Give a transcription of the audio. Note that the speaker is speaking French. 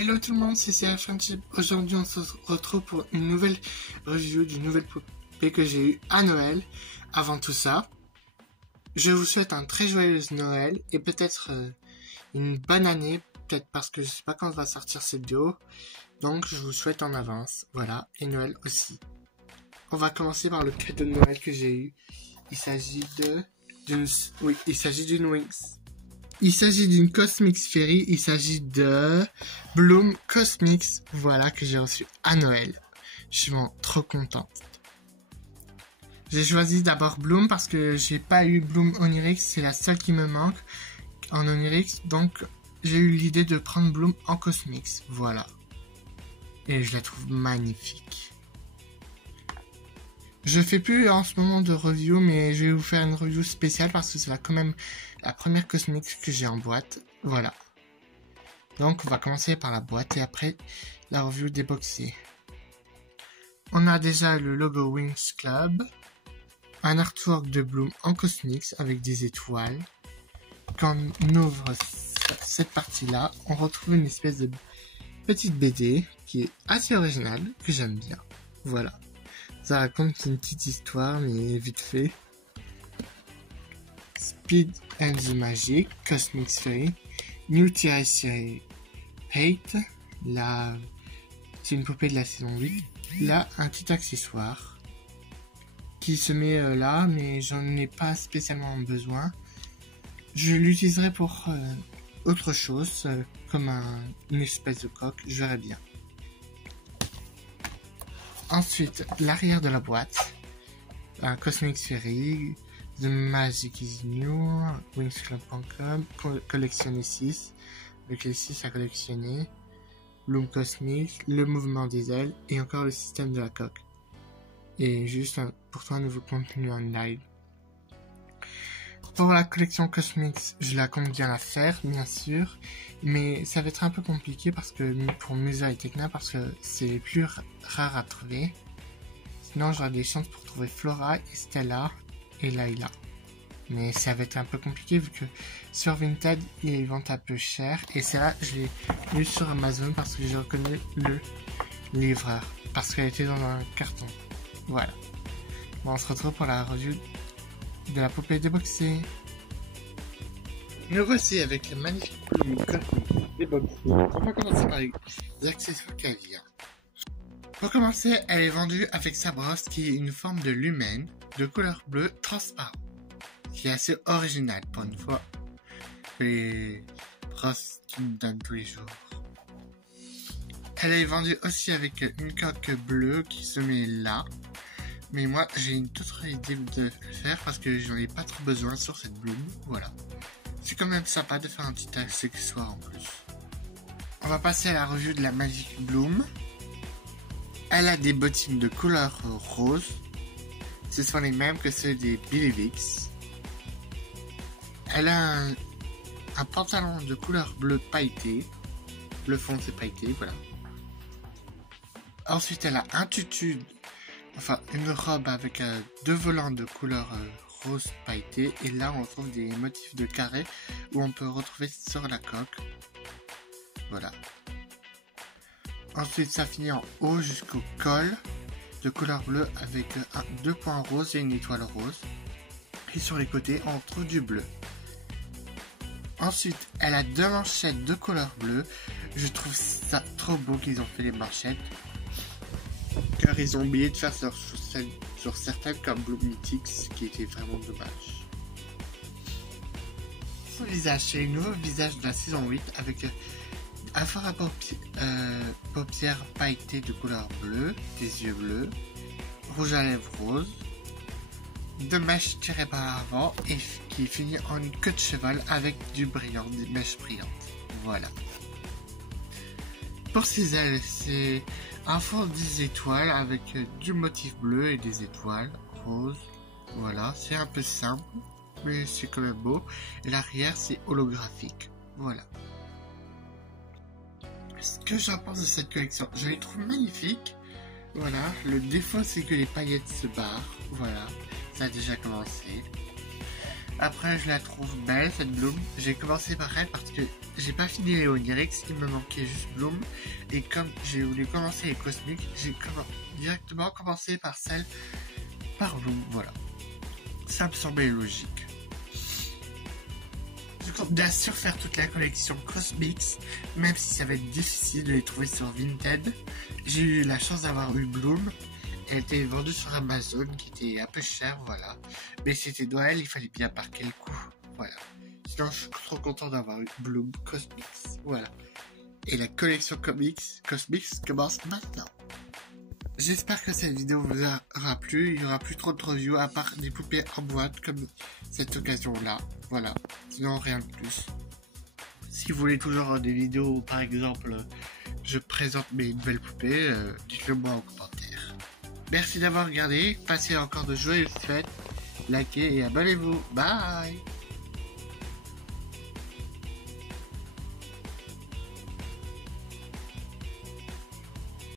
Hello tout le monde, c'est Friendship. Aujourd'hui on se retrouve pour une nouvelle review d'une nouvelle poupée que j'ai eue à Noël. Avant tout ça, je vous souhaite un très joyeux Noël et peut-être une bonne année, peut-être parce que je sais pas quand va sortir cette vidéo. Donc je vous souhaite en avance, voilà, et Noël aussi. On va commencer par le cadeau de Noël que j'ai eu. Il s'agit d'une Wings. Il s'agit d'une Cosmic Fairy, il s'agit de Bloom Cosmics, voilà, que j'ai reçu à Noël. Je suis vraiment trop contente. J'ai choisi d'abord Bloom parce que j'ai pas eu Bloom Onyx, c'est la seule qui me manque en Onyx, donc j'ai eu l'idée de prendre Bloom en Cosmics, voilà. Et je la trouve magnifique. Je fais plus en ce moment de review, mais je vais vous faire une review spéciale parce que c'est quand même la première Cosmics que j'ai en boîte. Voilà. Donc on va commencer par la boîte et après la review déboxée. On a déjà le logo Wings Club, un artwork de Bloom en Cosmics avec des étoiles. Quand on ouvre cette partie-là, on retrouve une espèce de petite BD qui est assez originale, que j'aime bien. Voilà. Ça raconte une petite histoire, mais vite fait. Speed and the Magic, Cosmic Fairy, New Series 8, c'est une poupée de la saison 8. Là, un petit accessoire qui se met là, mais j'en ai pas spécialement besoin. Je l'utiliserai pour autre chose, comme une espèce de coque, je verrai bien. Ensuite, l'arrière de la boîte, un Cosmic Fairy, The Magic is New, wingsclub.com, collectionner 6, avec les 6 à collectionner, Bloom Cosmic, le mouvement des ailes, et encore le système de la coque. Et juste pour toi un nouveau contenu en live. Pour la collection Cosmics, je la compte bien la faire, bien sûr, mais ça va être un peu compliqué parce que pour Musa et Tekna, parce que c'est les plus rares à trouver. Sinon, j'aurai des chances pour trouver Flora et Stella et Layla. Mais ça va être un peu compliqué vu que sur Vinted, ils vendent un peu cher. Et celle-là, je l'ai vue sur Amazon parce que j'ai reconnu le livreur, parce qu'elle était dans un carton. Voilà. Bon, on se retrouve pour la review de la poupée déboxée. Nous voici avec le magnifique Bloom Cosmic déboxée. On va commencer par les accessoires qu'elle vient. Pour commencer, elle est vendue avec sa brosse qui est une forme de lumen de couleur bleue transparent, qui est assez original pour une fois que les brosses qui me donnent tous les jours. Elle est vendue aussi avec une coque bleue qui se met là. Mais moi, j'ai une toute autre idée de le faire parce que j'en ai pas trop besoin sur cette Bloom. Voilà. C'est quand même sympa de faire un petit accessoire en plus. On va passer à la revue de la Magic Bloom. Elle a des bottines de couleur rose. Ce sont les mêmes que ceux des Billivix. Elle a un pantalon de couleur bleu pailleté. Le fond c'est pailleté, voilà. Ensuite, elle a un tutu. Enfin, une robe avec 2 volants de couleur rose pailleté. Et là, on retrouve des motifs de carré où on peut retrouver sur la coque. Voilà. Ensuite, ça finit en haut jusqu'au col de couleur bleue avec 2 points roses et une étoile rose. Et sur les côtés, on retrouve du bleu. Ensuite, elle a 2 manchettes de couleur bleue. Je trouve ça trop beau qu'ils ont fait les manchettes, car ils ont oublié de faire sur certaines comme Bloom Mythics, ce qui était vraiment dommage. Son visage, c'est le nouveau visage de la saison 8 avec un fard à paupières pailletées de couleur bleue, des yeux bleus, rouge à lèvres rose, 2 mèches tirées par l'avant et qui finit en une queue de cheval avec du brillant, des mèches brillantes. Voilà. Pour ses ailes, c'est un fond 10 étoiles avec du motif bleu et des étoiles roses. Voilà, c'est un peu simple, mais c'est quand même beau. Et l'arrière, c'est holographique. Voilà. Ce que j'en pense de cette collection, je les trouve magnifiques. Voilà, le défaut, c'est que les paillettes se barrent. Voilà, ça a déjà commencé. Après, je la trouve belle, cette Bloom. J'ai commencé par elle parce que j'ai pas fini les Onirix, il me manquait juste Bloom. Et comme j'ai voulu commencer les cosmiques, j'ai directement commencé par celle par Bloom, voilà. Ça me semblait logique. Je compte bien sûr faire toute la collection Cosmics, même si ça va être difficile de les trouver sur Vinted. J'ai eu la chance d'avoir eu Bloom. Elle était vendue sur Amazon, qui était un peu chère, voilà. Mais c'était Noël, il fallait bien marquer le coup, voilà. Sinon, je suis trop content d'avoir eu Bloom Cosmics, voilà. Et la collection Cosmics commence maintenant. J'espère que cette vidéo vous aura plu. Il n'y aura plus trop de reviews à part des poupées en boîte comme cette occasion-là. Voilà. Sinon, rien de plus. Si vous voulez toujours des vidéos où, par exemple, je présente mes nouvelles poupées, dites-le moi en commentaire. Merci d'avoir regardé. Passez encore de joyeuses fêtes. Likez et abonnez-vous. Bye!